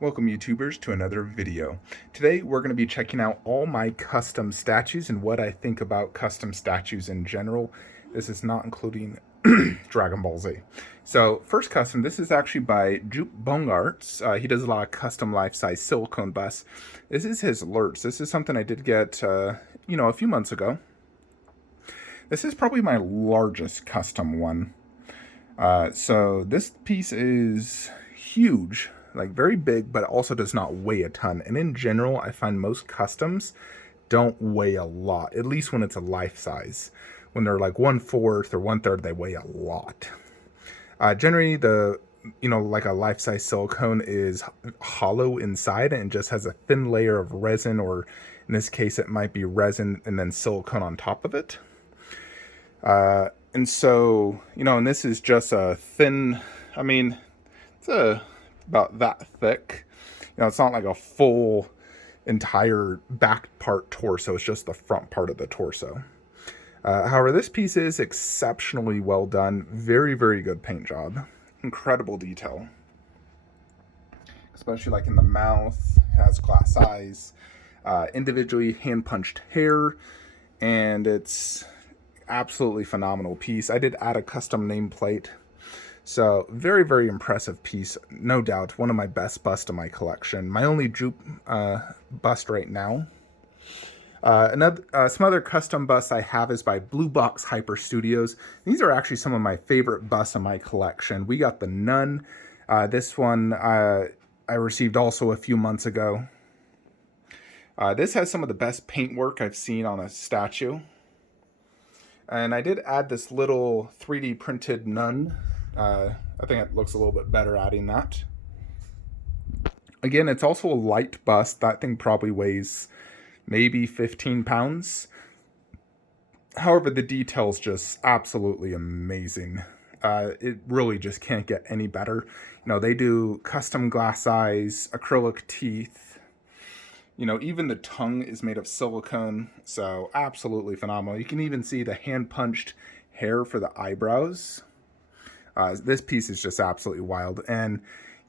Welcome YouTubers to another video. Today we're going to be checking out all my custom statues and what I think about custom statues in general. This is not including Dragon Ball Z. So first custom, this is actually by Jupe Bungartz. He does a lot of custom life-size silicone busts. This is his Lurch. This is something I did get, a few months ago. This is probably my largest custom one. So this piece is huge. Like very big, but also does not weigh a ton. And in general, I find most customs don't weigh a lot, at least when it's a life size. When they're like 1/4 or 1/3, they weigh a lot. Generally, like a life size silicone is hollow inside and just has a thin layer of resin, or in this case, it might be resin and then silicone on top of it. And so, and this is just a thin, it's about that thick. It's not like a full entire back part torso. It's just the front part of the torso. However, this piece is exceptionally well done. Very, very good paint job. Incredible detail. Especially like in the mouth. Has glass eyes. Individually hand-punched hair. And it's absolutely phenomenal piece. I did add a custom nameplate. So, very, very impressive piece. No doubt, one of my best busts in my collection. My only Jupe bust right now. Some other custom busts I have is by Blue Box Hyper Studios. These are actually some of my favorite busts in my collection. We got the Nun. This one I received also a few months ago. This has some of the best paintwork I've seen on a statue. And I did add this little 3D printed Nun. I think it looks a little bit better adding that. Again, it's also a light bust. That thing probably weighs maybe 15 pounds. However, the detail's just absolutely amazing. It really just can't get any better. They do custom glass eyes, acrylic teeth. Even the tongue is made of silicone. So absolutely phenomenal. You can even see the hand-punched hair for the eyebrows. This piece is just absolutely wild, and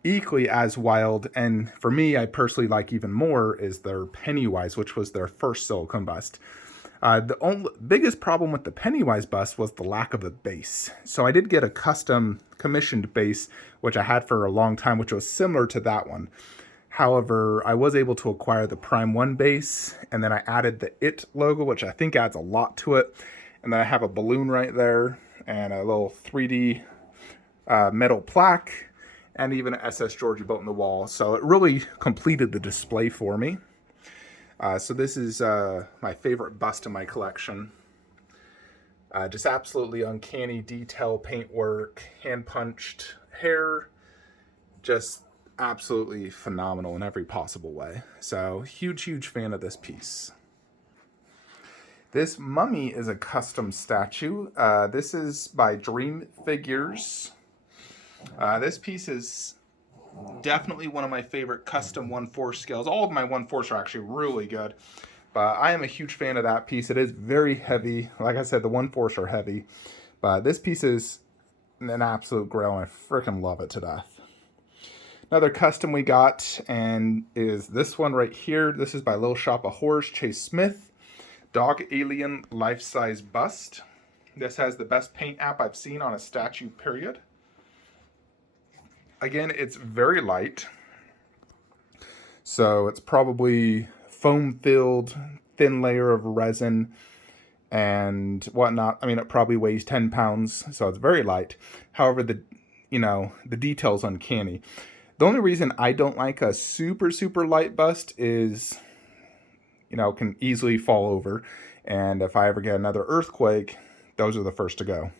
equally as wild, and for me, I personally like even more, is their Pennywise, which was their first silicone bust. The biggest problem with the Pennywise bust was the lack of a base. So I did get a custom commissioned base, which I had for a long time, which was similar to that one. However, I was able to acquire the Prime 1 base, and then I added the IT logo, which I think adds a lot to it. And then I have a balloon right there, and a little 3D metal plaque, and even an SS Georgie boat in the wall. So it really completed the display for me. So this is my favorite bust in my collection. Just absolutely uncanny detail, paintwork, hand-punched hair. Just absolutely phenomenal in every possible way. So huge, huge fan of this piece. This mummy is a custom statue. This is by Dream Figures. This piece is definitely one of my favorite custom 1/4 scales. All of my 1/4s are actually really good, but I am a huge fan of that piece. It is very heavy. Like I said, the 1/4s are heavy, but this piece is an absolute grail, and I freaking love it to death. Another custom we got and is this one right here. This is by Little Shop of Horrors, Chase Smith. Dog Alien Life-Size Bust. This has the best paint app I've seen on a statue, period. Again, it's very light. So it's probably foam-filled, thin layer of resin and whatnot. It probably weighs 10 pounds, so it's very light. However, the detail's uncanny. The only reason I don't like a super, super light bust is, can easily fall over. And if I ever get another earthquake, those are the first to go.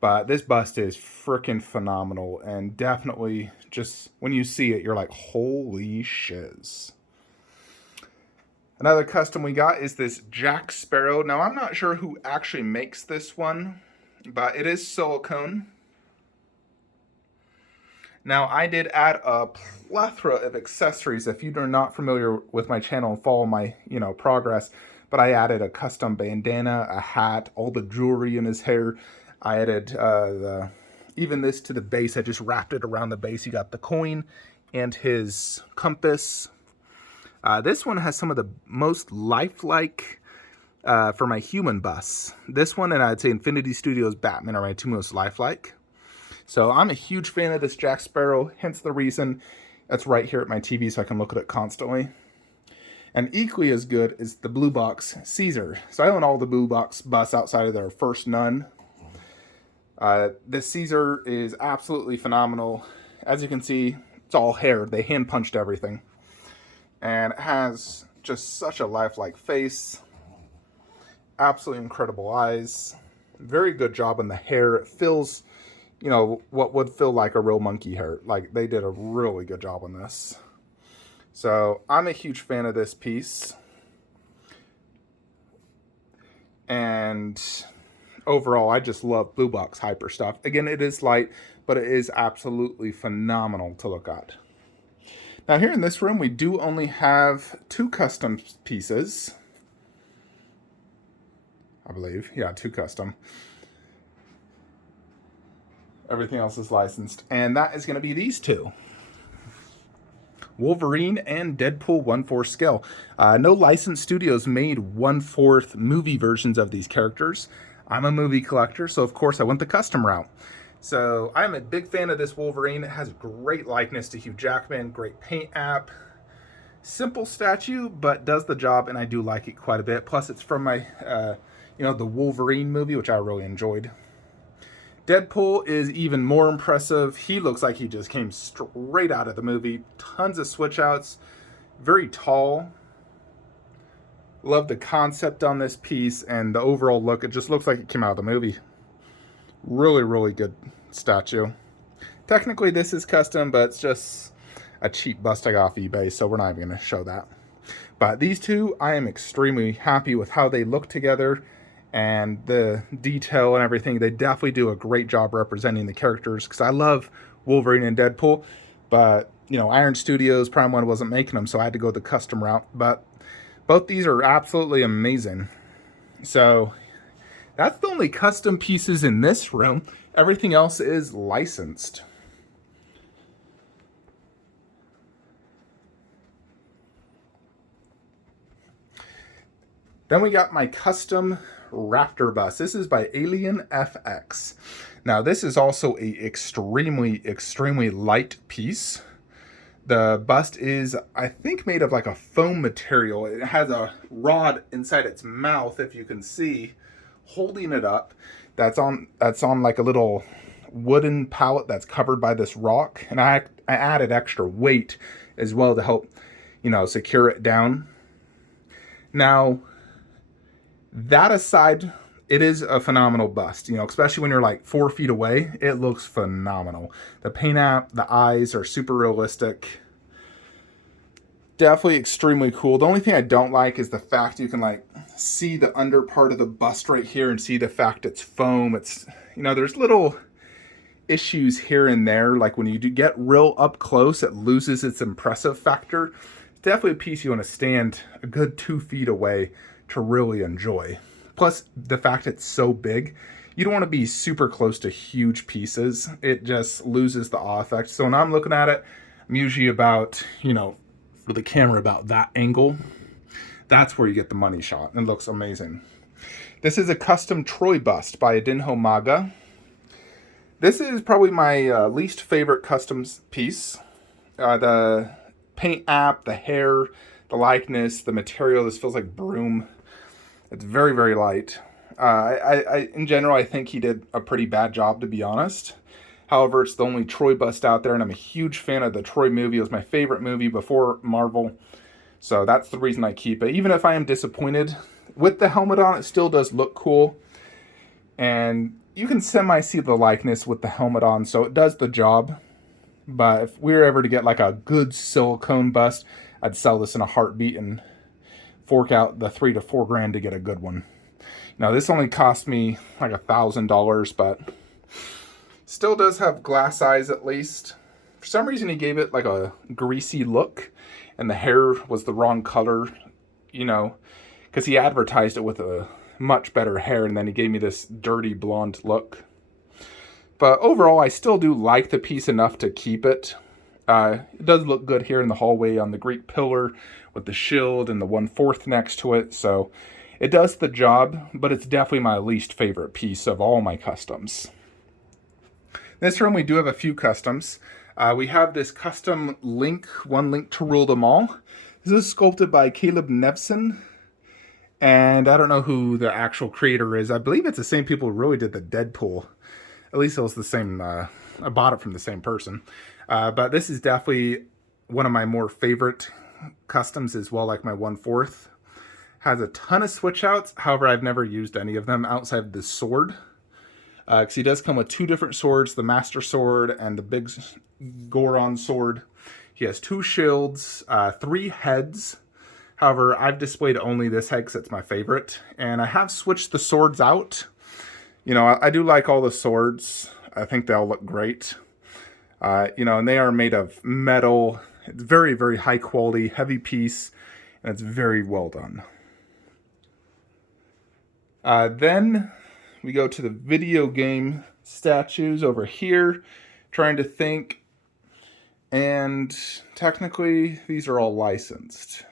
But this bust is freaking phenomenal, and definitely just when you see it, you're like, holy shiz. Another custom we got is this Jack Sparrow. Now, I'm not sure who actually makes this one, but it is silicone. Now, I did add a plethora of accessories. If you're not familiar with my channel and follow my, progress, but I added a custom bandana, a hat, all the jewelry in his hair. I added even this to the base. I just wrapped it around the base. You got the coin and his compass. This one has some of the most lifelike for my human busts. This one and I'd say Infinity Studios Batman are my two most lifelike. So I'm a huge fan of this Jack Sparrow, hence the reason that's right here at my TV so I can look at it constantly. And equally as good is the Blue Box Caesar. So I own all the Blue Box busts outside of their first Nun. This Caesar is absolutely phenomenal. As you can see, it's all hair. They hand punched everything. And it has just such a lifelike face. Absolutely incredible eyes. Very good job on the hair. It feels, you know, what would feel like a real monkey hair. Like, they did a really good job on this. So I'm a huge fan of this piece. And overall, I just love Blue Box Hyper stuff. Again, it is light, but it is absolutely phenomenal to look at. Now here in this room, we do only have 2 custom pieces. I believe. Yeah, 2 custom. Everything else is licensed. And that is going to be these 2. Wolverine and Deadpool 1/4 scale. No licensed studios made 1/4 movie versions of these characters. I'm a movie collector, so of course I went the custom route. So I'm a big fan of this Wolverine. It has great likeness to Hugh Jackman, great paint app. Simple statue, but does the job, and I do like it quite a bit. Plus it's from my, the Wolverine movie, which I really enjoyed. Deadpool is even more impressive. He looks like he just came straight out of the movie. Tons of switch outs. Very tall. Love the concept on this piece and the overall look. It just looks like it came out of the movie. Really, really good statue. Technically this is custom, but it's just a cheap bust I got off eBay, so we're not even going to show that. But these 2, I am extremely happy with how they look together. And the detail and everything, they definitely do a great job representing the characters. Because I love Wolverine and Deadpool, but Iron Studios, Prime One wasn't making them, so I had to go the custom route. But both these are absolutely amazing. So that's the only custom pieces in this room. Everything else is licensed. Then we got my custom Raptor bust. This is by Alien FX. Now this is also a extremely light piece. The bust is, I think, made of like a foam material. It has a rod inside its mouth, if you can see, holding it up. That's on like a little wooden pallet that's covered by this rock. And I added extra weight as well to help, secure it down. Now, that aside, it is a phenomenal bust, especially when you're like 4 feet away. It looks phenomenal. The paint app, the eyes are super realistic. Definitely extremely cool. The only thing I don't like is the fact you can like see the under part of the bust right here and see the fact it's foam. It's, there's little issues here and there. Like when you do get real up close, it loses its impressive factor. It's definitely a piece you want to stand a good 2 feet away to really enjoy. Plus the fact it's so big, you don't want to be super close to huge pieces. It just loses the awe effect. So when I'm looking at it, I'm usually about, for the camera, about that angle. That's where you get the money shot. It looks amazing. This is a custom Troy bust by Adinho Maga. This is probably my least favorite custom piece. The paint app, the hair, the likeness, the material. This feels like broom. It's very light. In general, I think he did a pretty bad job, to be honest. However, it's the only Troy bust out there, and I'm a huge fan of the Troy movie. It was my favorite movie before Marvel. So that's the reason I keep it. Even if I am disappointed, with the helmet on, it still does look cool. And you can semi-see the likeness with the helmet on, so it does the job. But if we were ever to get like a good silicone bust, I'd sell this in a heartbeat and fork out the $3 to $4 grand to get a good one. Now this only cost me like $1,000, but still does have glass eyes at least. For some reason he gave it like a greasy look, and the hair was the wrong color, because he advertised it with a much better hair, and then he gave me this dirty blonde look. But overall, I still do like the piece enough to keep it. It does look good here in the hallway on the Greek pillar with the shield and the 1/4 next to it. So it does the job, but it's definitely my least favorite piece of all my customs. In this room, we do have a few customs. We have this custom Link, one Link to rule them all. This is sculpted by Caleb Nevson. And I don't know who the actual creator is. I believe it's the same people who really did the Deadpool. At least it was the same, I bought it from the same person. But this is definitely one of my more favorite customs as well, like my 1/4. Has a ton of switch outs. However, I've never used any of them outside of the sword. Because he does come with 2 different swords, the Master Sword and the big Goron Sword. He has 2 shields, 3 heads. However, I've displayed only this head because it's my favorite. And I have switched the swords out. You know, I do like all the swords. I think they all look great. You know, and they are made of metal. It's very, very high quality, heavy piece. And it's very well done. Then we go to the video game statues over here, trying to think. And technically, these are all licensed.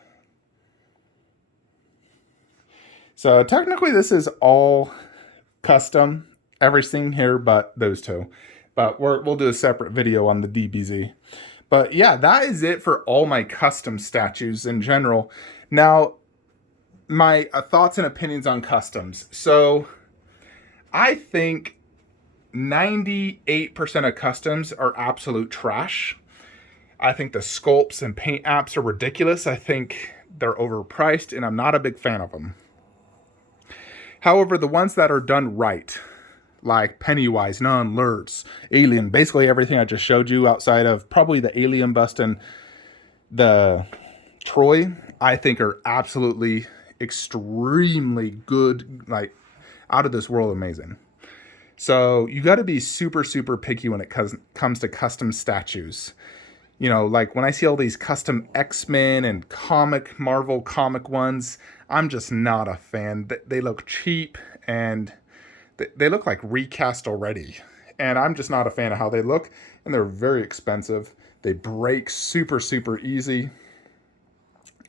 So technically, this is all custom. Everything here but those 2. But we'll do a separate video on the DBZ. But yeah, that is it for all my custom statues in general. Now, my thoughts and opinions on customs. So I think 98% of customs are absolute trash. I think the sculpts and paint apps are ridiculous. I think they're overpriced, and I'm not a big fan of them. However, the ones that are done right, like Pennywise, Nun, Lurtz, Alien, basically everything I just showed you outside of probably the Alien bust and the Troy, I think are absolutely extremely good, like out of this world amazing. So you got to be super, super picky when it comes to custom statues. You know, like when I see all these custom X-Men and Marvel comic ones, I'm just not a fan. They look cheap and they look like recast already. And I'm just not a fan of how they look. And they're very expensive. They break super, super easy.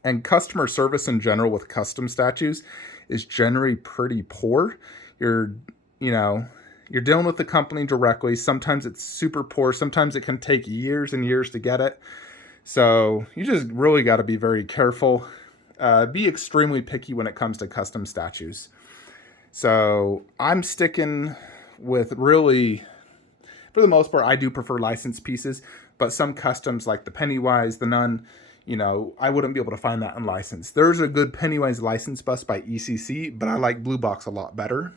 And customer service in general with custom statues is generally pretty poor. You're dealing with the company directly. Sometimes it's super poor. Sometimes it can take years and years to get it. So you just really got to be very careful. Be extremely picky when it comes to custom statues. So I'm sticking with really, for the most part, I do prefer licensed pieces. But some customs like the Pennywise, the Nun, you know, I wouldn't be able to find that unlicensed. There's a good Pennywise license bust by ECC, but I like Blue Box a lot better.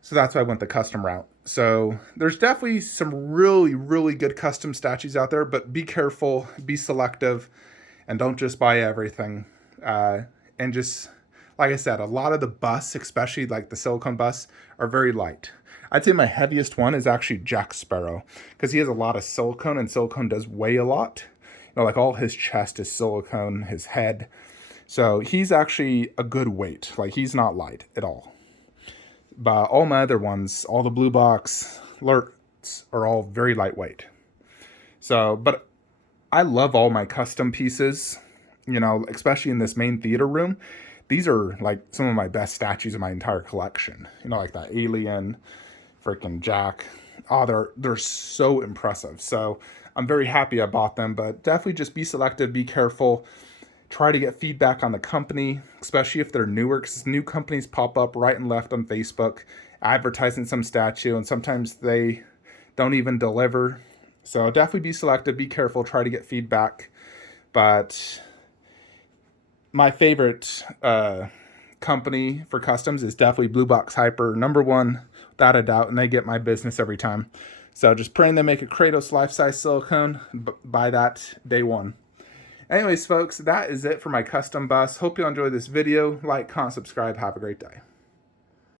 So that's why I went the custom route. So there's definitely some really, really good custom statues out there, but be careful, be selective, and don't just buy everything. And just, like I said, a lot of the busts, especially like the silicone busts, are very light. I'd say my heaviest one is actually Jack Sparrow, because he has a lot of silicone, and silicone does weigh a lot. You know, like all his chest is silicone, his head. So he's actually a good weight. Like he's not light at all. But all my other ones, all the Blue Box, Lurtz, are all very lightweight. So, but I love all my custom pieces, you know, especially in this main theater room. These are like some of my best statues in my entire collection. You know, like that Alien, freaking Jack. Oh, they're so impressive. So I'm very happy I bought them, but definitely just be selective, be careful. Try to get feedback on the company, especially if they're newer, because new companies pop up right and left on Facebook advertising some statue, and sometimes they don't even deliver. So definitely be selective, be careful, try to get feedback. But my favorite company for customs is definitely Blue Box Hyper, #1, without a doubt, and they get my business every time. So just praying they make a Kratos life-size silicone, buy that day one. Anyways, folks, that is it for my custom bust. Hope you enjoyed this video. Like, comment, subscribe. Have a great day.